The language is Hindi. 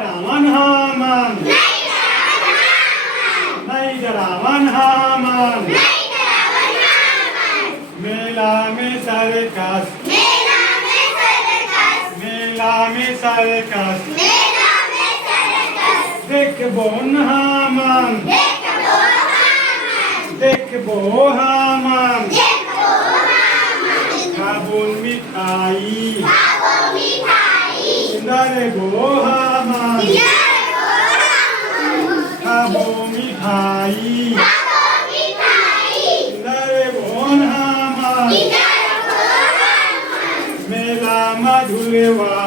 डरावन हामन नहीं डरावन हामन मेला में सर्कस देखबो हामन खाबुन मिठाई डरबो हामन खाबो मिठाई डरबो हामन मेला में झूलेवा